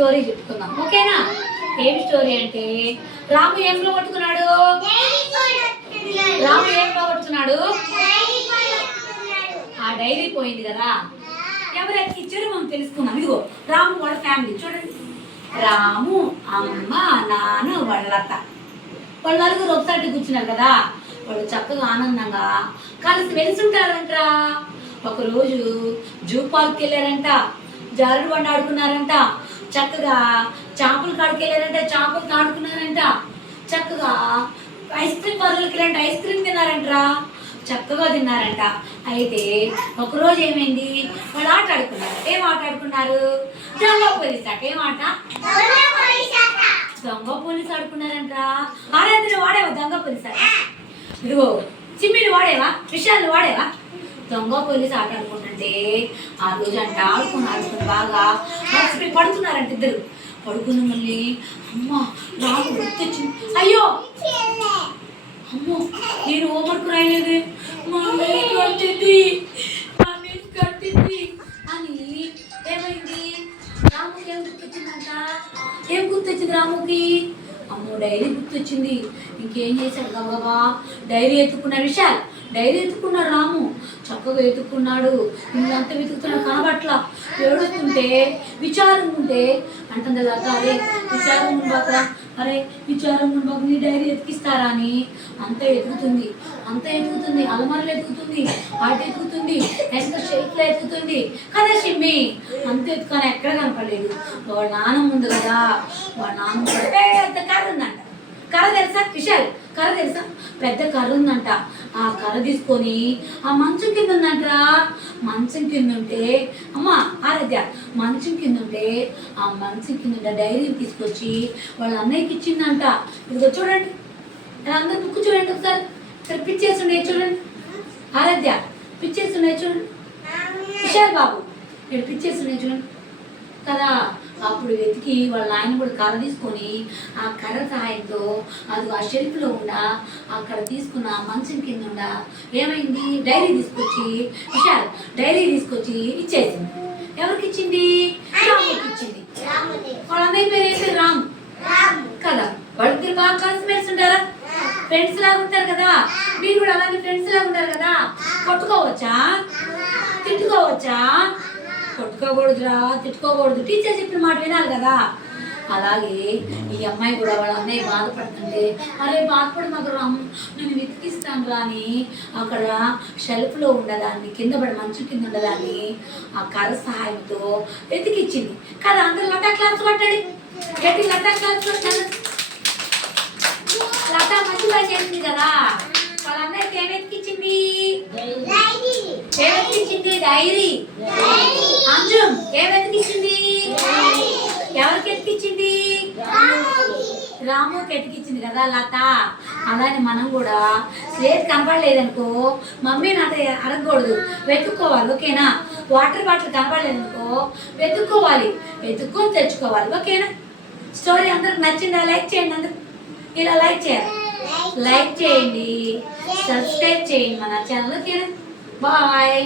Story చెప్పుకుందాం, ఓకేనా? ఏం స్టోరీ అంటే రాము ఏం పోగొట్టుకున్నాడు? రాము ఏం పోగొట్టుకున్నాడు? ఆ డైరీ పోయింది కదా, ఎవరైతే ఇచ్చారో మనం తెలుసుకున్నాం. ఇదిగో రాము వాళ్ళ ఫ్యామిలీ చూడండి. రాము, అమ్మ, నాన్న, వాళ్ళత్త, వాళ్ళు నలుగురు ఒకసారి కూర్చున్నారు కదా. వాళ్ళు చక్కగా ఆనందంగా కలిసి వెలిసి ఉంటారంటరా. ఒకరోజు జూ పార్క్కి వెళ్ళారంట, జారుడు బండి ఆడుకున్నారంట, చక్కగా చేపలు కాడికి వెళ్ళారంట, చేపలు ఆడుకున్నారంట, చక్కగా ఐస్ క్రీమ్ పార్లర్కి వెళ్ళారంట, ఐస్ క్రీమ్ తిన్నారంటరా, చక్కగా తిన్నారంట. అయితే ఒకరోజు ఏమైంది, వాళ్ళు ఆట ఆడుకున్నారు. ఏం ఆట ఆడుకున్నారు? దొంగ పోలీస్ ఆట. ఏం ఆట? దొంగ పోలీస్ ఆడుకున్నారంటరా. ఆరాధన వాడేవా దొంగ పోలీస్ ఆట? ఇదిగో చిమ్మిని వాడేవా, విషయాలు వాడేవా? దొంగ పోలీసు ఆట ఆడుకుంటుంటే ఆ రోజు అంట ఆడుకుని బాగా పడుకున్నారంట ఇద్దరు. పడుకున్న మళ్ళీ అమ్మ నాకు గుర్తొచ్చింది, అయ్యో అమ్మో నేను హోంవర్క్ రాయలేదు, మా మిస్ కట్టింది అని. ఏమైంది? రాముకి ఏం గుర్తొచ్చిందంట? ఏం గుర్తొచ్చింది రాముకి? అమ్మో డైరీ గుర్తొచ్చింది. ఇంకేం చేశాడు గబగబా డైరీ ఎత్తుకున్నాడు. విశాల్ డైరీ ఎత్తుకున్నాడు. రాము చక్కగా ఎత్తుకున్నాడు. ఇంకంతా వెతుకుతున్నాడు, కనబట్ల. ఏడుస్తుంటే విచారం ఉంటే అంటుంది కదా, అరే విచారం ఉండబాక, అరే విచారం ఉండబాక నీ డైరీ ఎతికిస్తారా అని. అంతా ఎతుకుతుంది, అంతా ఎతుకుతుంది, అలమరలు ఎతుకుతుంది, అటు ఎతుకుతుంది, ఎంత షేప్లో ఎతుకుతుంది కదా షిమ్మి. అంత ఎత్తుకొని ఎక్కడ కనపడలేదు. వాళ్ళ నాన్న ఉంది కదా, వాళ్ళ నాన్న పెద్ద కర్ర ఉందంట. కర్ర తెలుసా విశాల్? కర్ర తెలుసా? పెద్ద కర్ర ఉందంట. ఆ కర్ర తీసుకొని ఆ మంచం కింద ఉందంటరా. మంచం కింద ఉంటే అమ్మ ఆరాధ్య, మంచం కింద ఉంటే ఆ మంచం కింద డైరీని తీసుకొచ్చి వాళ్ళ అన్నయ్యకి ఇచ్చిందంట. ఇదిగో చూడండి, అందరు బుక్ చూడండి ఒకసారి. ఇక్కడ పిక్చర్స్ ఉన్నాయి చూడండి. ఆరాధ్య పిక్చర్స్ ఉన్నాయి చూడండి. విశాల్ బాబు ఇక్కడ పిక్చర్స్ ఉన్నాయి చూడండి కదా. అప్పుడు వెతికి వాళ్ళ నాయన కూడా కర్ర తీసుకొని ఆ కర్ర సహాయంతో అది ఆ షెల్ఫ్లో ఉండా అక్కడ తీసుకున్న మంచం కింద ఉండా ఏమైంది, డైరీ తీసుకొచ్చి విశాల్ డైరీ తీసుకొచ్చి ఇచ్చేసింది. ఎవరికి ఇచ్చింది? రాముకి ఇచ్చింది. వాళ్ళ అన్నయ్య పేరు ఏంటి? రామ్ కదా. వాళ్ళిద్దరు బాగా కలిసిమెలిసి ఉంటారా, ఫ్రెండ్స్ లాగా ఉంటారు కదా. మీరు కూడా అలాగే ఫ్రెండ్స్ లాగా ఉంటారు కదా. కొట్టుకోవచ్చా, తిట్టుకోవచ్చా? కొట్టుకోకూడదురా, తిట్టుకోకూడదు, టీచర్ చెప్పిన మాట వినాలి కదా. అలాగే ఈ అమ్మాయి కూడా వాళ్ళ అన్నయ్య బాధపడుతుంటే, అరే బాధపడి మాకు రాము నేను వెతికిస్తాను రాని అక్కడ షెల్ఫ్లో ఉండదాన్ని, కింద పడి మంచం కింద ఉండదాన్ని ఆ కర్ర సహాయంతో వెతికిచ్చింది కదా. అందరూ లతా క్లాప్స్ కొట్టండి, గట్టి లతా క్లాప్స్ కొట్టాను. లతా మంచిగా చేసింది కదా. వాళ్ళ అన్నయ్యకి ఏం వెతికిచ్చింది? ఏం వెతికిచ్చింది? డైరీ. అంజుమ్ ఏం వెతికిచ్చింది? ఎవరికి ఎతికిచ్చింది? రాముకి ఎతికిచ్చింది కదా లత. అలానే మనం కూడా స్లేట్ కనపడలేదనుకో మమ్మీ నాతో అడగకూడదు, వెతుక్కోవాలి, ఓకేనా? వాటర్ బాటిల్ కనపడలేదనుకో వెతుక్కోవాలి, వెతుక్కొని తెచ్చుకోవాలి, ఓకేనా? స్టోరీ అందరికి నచ్చిందా? లైక్ చేయండి, అందరు ఇలా లైక్ చేయాలి. లైక్ చేయండి, సబ్స్క్రైబ్ చేయండి మన ఛానల్, ఓకేనా? బాయ్.